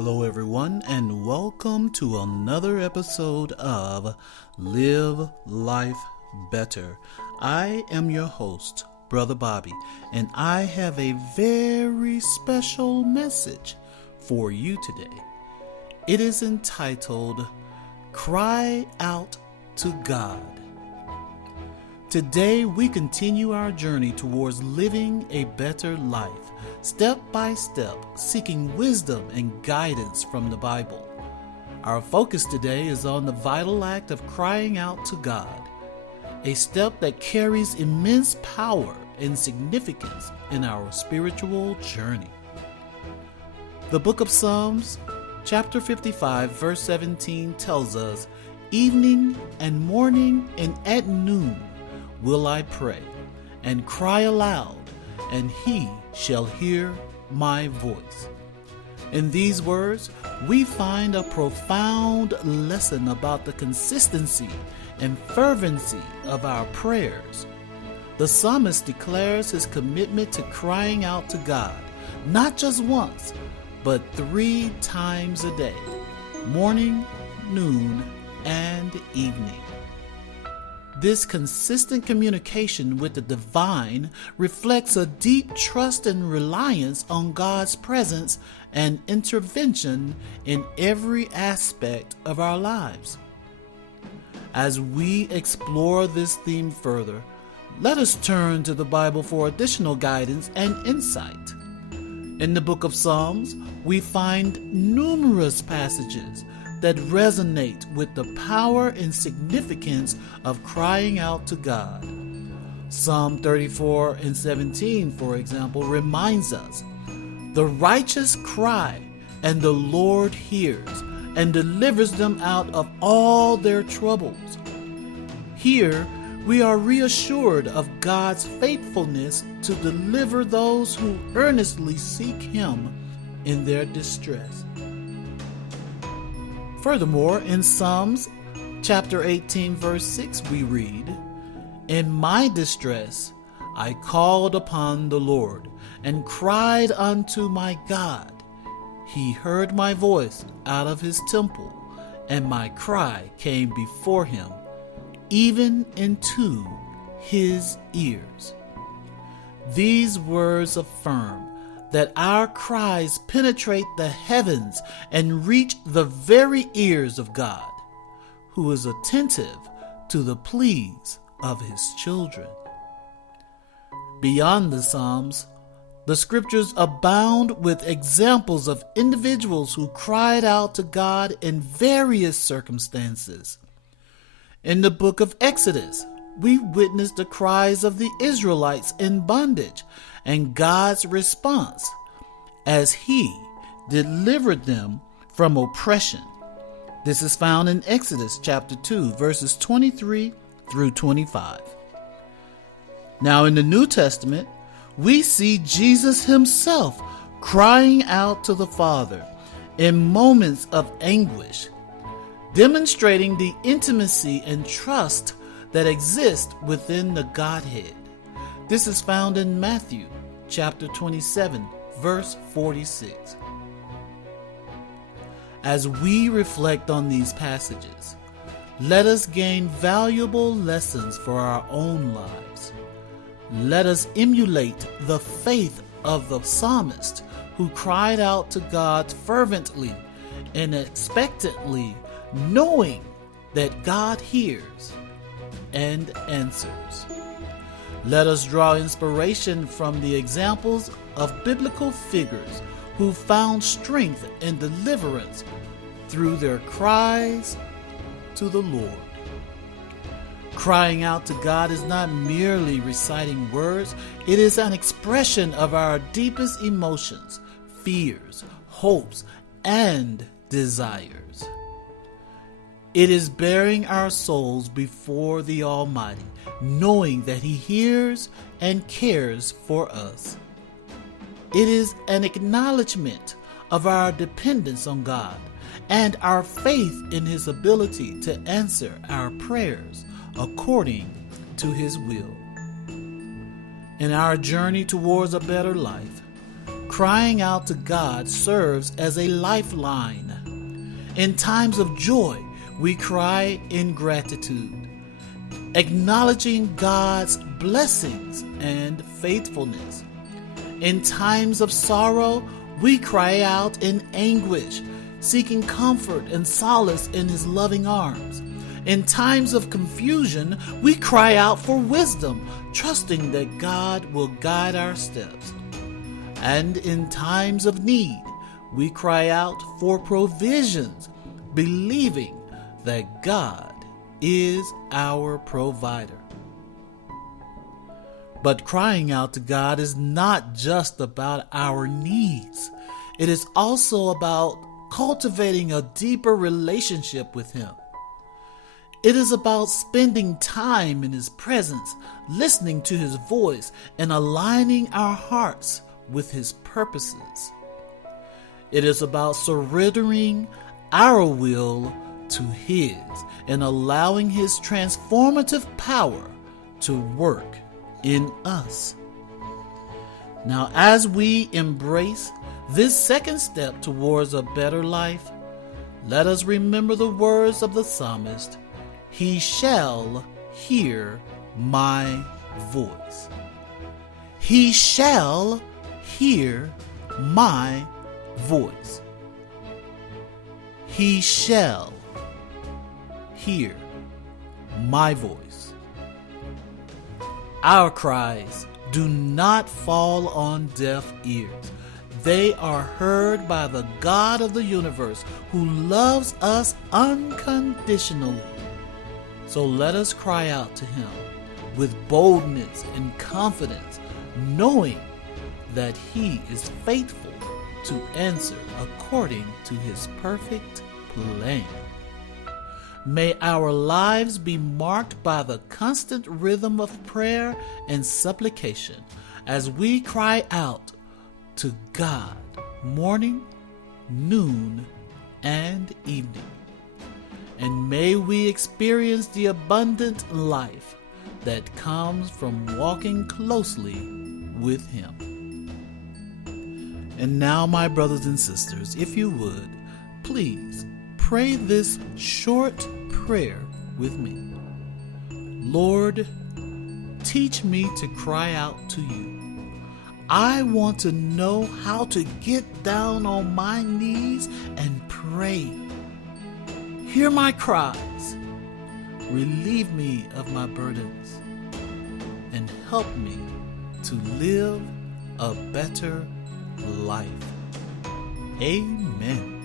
Hello, everyone, and welcome to another episode of Live Life Better. I am your host, Brother Bobby, and I have a very special message for you today. It is entitled, Cry Out to God. Today, we continue our journey towards living a better life, step by step, seeking wisdom and guidance from the Bible. Our focus today is on the vital act of crying out to God, a step that carries immense power and significance in our spiritual journey. The book of Psalms, chapter 55, verse 17 tells us, "Evening and morning and at noon will I pray, and cry aloud, and he shall hear my voice." In these words, we find a profound lesson about the consistency and fervency of our prayers. The psalmist declares his commitment to crying out to God, not just once, but 3 times a day, morning, noon, and evening. This consistent communication with the divine reflects a deep trust and reliance on God's presence and intervention in every aspect of our lives. As we explore this theme further, let us turn to the Bible for additional guidance and insight. In the book of Psalms, we find numerous passages that resonate with the power and significance of crying out to God. Psalm 34 and 17, for example, reminds us, "The righteous cry, and the Lord hears, and delivers them out of all their troubles." Here, we are reassured of God's faithfulness to deliver those who earnestly seek Him in their distress. Furthermore, in Psalms chapter 18, verse 6, we read, "In my distress I called upon the Lord, and cried unto my God. He heard my voice out of his temple, and my cry came before him, even into his ears." These words affirm that our cries penetrate the heavens and reach the very ears of God, who is attentive to the pleas of his children. Beyond the Psalms, the scriptures abound with examples of individuals who cried out to God in various circumstances. In the book of Exodus, we witness the cries of the Israelites in bondage and God's response as He delivered them from oppression. This is found in Exodus chapter 2, verses 23 through 25. Now in the New Testament, we see Jesus Himself crying out to the Father in moments of anguish, demonstrating the intimacy and trust that exist within the Godhead. This is found in Matthew chapter 27, verse 46. As we reflect on these passages, let us gain valuable lessons for our own lives. Let us emulate the faith of the psalmist who cried out to God fervently and expectantly, knowing that God hears and answers. Let us draw inspiration from the examples of biblical figures who found strength and deliverance through their cries to the Lord. Crying out to God is not merely reciting words, it is an expression of our deepest emotions, fears, hopes, and desires. It is bearing our souls before the Almighty, knowing that He hears and cares for us. It is an acknowledgement of our dependence on God and our faith in His ability to answer our prayers according to His will. In our journey towards a better life, Crying out to God serves as a lifeline. In times of joy, we cry in gratitude, acknowledging God's blessings and faithfulness. In times of sorrow, we cry out in anguish, seeking comfort and solace in His loving arms. In times of confusion, we cry out for wisdom, trusting that God will guide our steps. And in times of need, we cry out for provisions, believing that God is our provider. But crying out to God is not just about our needs. It is also about cultivating a deeper relationship with Him. It is about spending time in His presence, listening to His voice, and aligning our hearts with His purposes. It is about surrendering our will to His and allowing His transformative power to work in us. Now, as we embrace this second step towards a better life, let us remember the words of the psalmist, "He shall hear my voice." He shall hear my voice. He shall hear my voice. Our cries do not fall on deaf ears. They are heard by the God of the universe who loves us unconditionally. So let us cry out to Him with boldness and confidence, knowing that He is faithful to answer according to His perfect plan. May our lives be marked by the constant rhythm of prayer and supplication as we cry out to God morning, noon, and evening. And may we experience the abundant life that comes from walking closely with Him. And now, my brothers and sisters, if you would, please pray this short prayer with me. Lord, teach me to cry out to You. I want to know how to get down on my knees and pray. Hear my cries, relieve me of my burdens, and help me to live a better life. Amen.